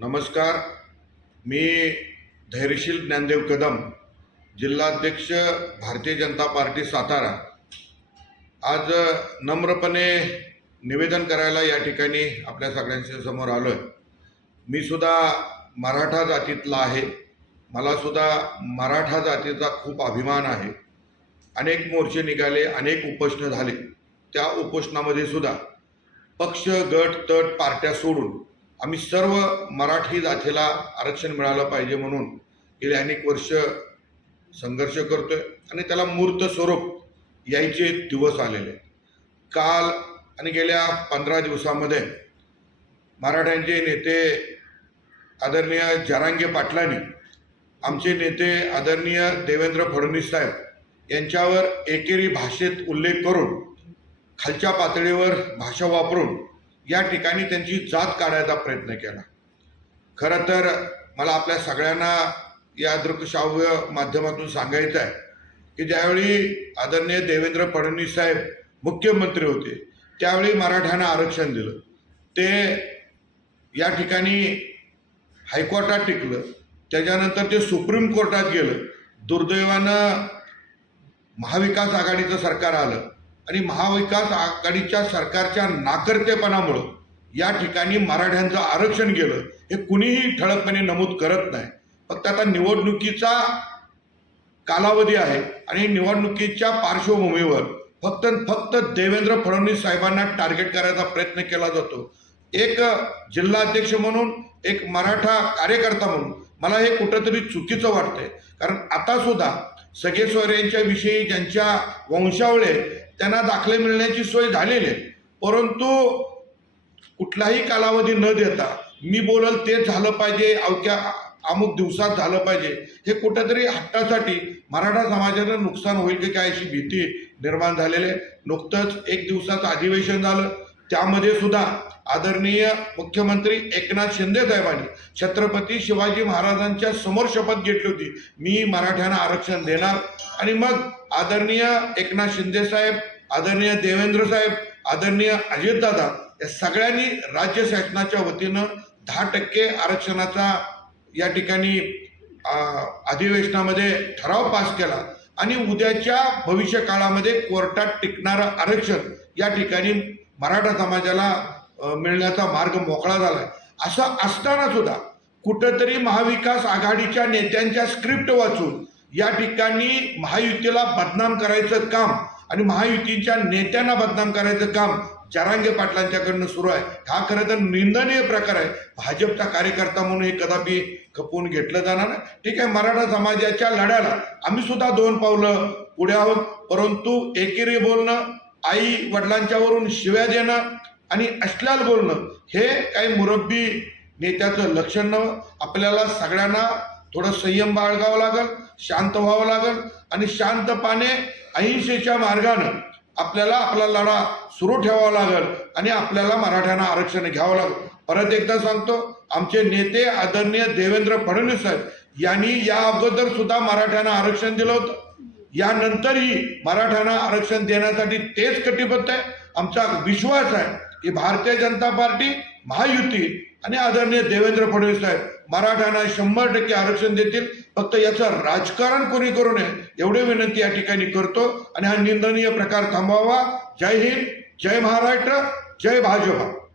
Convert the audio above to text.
नमस्कार. मी धैर्यशील ज्ञानदेव कदम जिल्हाध्यक्ष भारतीय जनता पार्टी सातारा. आज नम्रपणे निवेदन करायला या ठिकाणी आपल्या सगळ्यांच्या समोर आलो आहे मी सुद्धा मराठा जातीतला आहे. मला सुद्धा मराठा जातीचा खूप अभिमान आहे. अनेक मोर्चे निघाले अनेक उपोषणं झाले. त्या उपोषणामध्ये सुद्धा पक्ष गट तट पार्ट्या सोडून आम्ही सर्व मराठी जातीला आरक्षण मिळालं पाहिजे म्हणून गेले अनेक वर्ष संघर्ष करतो आहे आणि त्याला मूर्त स्वरूप यायचे दिवस आलेले काल आणि गेल्या पंधरा दिवसामध्ये मराठ्यांचे नेते आदरणीय जरांगे पाटलांनी आमचे नेते आदरणीय देवेंद्र फडणवीस साहेब यांच्यावर एकेरी भाषेत उल्लेख करून खालच्या पातळीवर भाषा वापरून या ठिकाणी त्यांची जात काढायचा प्रयत्न केला. खरं तर मला आपल्या सगळ्यांना या दृकश्राव्य माध्यमातून सांगायचं आहे की ज्यावेळी आदरणीय देवेंद्र फडणवीस साहेब मुख्यमंत्री होते त्यावेळी मराठ्यांना आरक्षण दिलं. ते या ठिकाणी हायकोर्टात टिकलं. त्याच्यानंतर ते सुप्रीम कोर्टात गेलं. दुर्दैवानं महाविकास आघाडीचं सरकार आलं. आणि महाविकास आघाडीच्या सरकारच्या नाकर्तेपणामुळं या ठिकाणी मराठ्यांचं आरक्षण गेलं हे कुणीही ठळकपणे नमूद करत नाही. फक्त आता निवडणुकीचा कालावधी आहे आणि निवडणुकीच्या पार्श्वभूमीवर फक्त फक्त देवेंद्र फडणवीस साहेबांना टार्गेट करायचा प्रयत्न केला जातो. एक जिल्हाध्यक्ष म्हणून एक मराठा कार्यकर्ता म्हणून मला हे कुठंतरी चुकीचं वाटतंय. कारण आता सुद्धा सगळे सोयऱ्यांच्या विषयी ज्यांच्या वंशावळे त्यांना दाखले मिळण्याची सोय झालेली आहे. परंतु कुठलाही कालावधी न देता मी बोलल ते झालं पाहिजे अवक्या अमुक दिवसात झालं पाहिजे हे कुठंतरी हट्टासाठी मराठा समाजाचं नुकसान होईल की काय अशी भीती निर्माण झालेली आहे. नुकतंच एक दिवसाचं अधिवेशन झालं. त्यामध्ये सुद्धा आदरणीय मुख्यमंत्री एकनाथ शिंदे साहेबांनी छत्रपती शिवाजी महाराजांच्या समोर शपथ घेतली होती. मी मराठ्यांना आरक्षण देणार. आणि मग आदरणीय एकनाथ शिंदे साहेब आदरणीय देवेंद्र साहेब आदरणीय अजितदादा या सगळ्यांनी राज्य शासनाच्या वतीनं दहा टक्के आरक्षणाचा या ठिकाणी अधिवेशनामध्ये ठराव पास केला. आणि उद्याच्या भविष्य काळामध्ये कोर्टात टिकणारं आरक्षण या ठिकाणी मराठा समाजाला मिळण्याचा मार्ग मोकळा झाला असं असताना सुद्धा कुठंतरी महाविकास आघाडीच्या नेत्यांच्या स्क्रिप्ट वाचून या ठिकाणी महायुतीला बदनाम करायचं काम आणि महायुतीच्या नेत्यांना बदनाम करायचं काम जरांगे पाटलांच्याकडनं सुरू आहे. हा खरं तर निंदनीय प्रकार आहे. भाजपचा कार्यकर्ता म्हणून हे कदापि खपवून घेतलं जाणार नाही. ठीक आहे मराठा समाजाच्या लढ्याला आम्ही सुद्धा दोन पावलं पुढे आहोत. परंतु एकेरी बोलणं आई वडिलांच्यावरून शिव्या देणं आणि अश्लाल बोलणं हे काही मुरब्बी नेत्याचं लक्षण नव्हतं आपल्याला सगळ्यांना थोडं संयम बाळगावं लागल शांत व्हावं लागल आणि शांतपणे अहिंसेच्या मार्गानं आपल्याला आपला लढा सुरू ठेवावा लागेल आणि आपल्याला मराठ्यांना आरक्षण घ्यावं लागेल. परत एकदा सांगतो आमचे नेते आदरणीय देवेंद्र फडणवीस साहेब यांनी या अगोदर सुद्धा मराठ्यांना आरक्षण दिलं होतं. यानंतरही मराठ्यांना आरक्षण देण्यासाठी तेच कटिबद्ध आहे. आमचा विश्वास आहे की भारतीय जनता पार्टी महायुती आणि आदरणीय देवेंद्र फडणवीस साहेब मराठ्यांना शंभर टक्के आरक्षण देतील. फक्त याचं राजकारण कोणी करू नये एवढी विनंती या ठिकाणी करतो. आणि हा निंदनीय प्रकार थांबवावा. जय हिंद जय महाराष्ट्र जय भाजपा.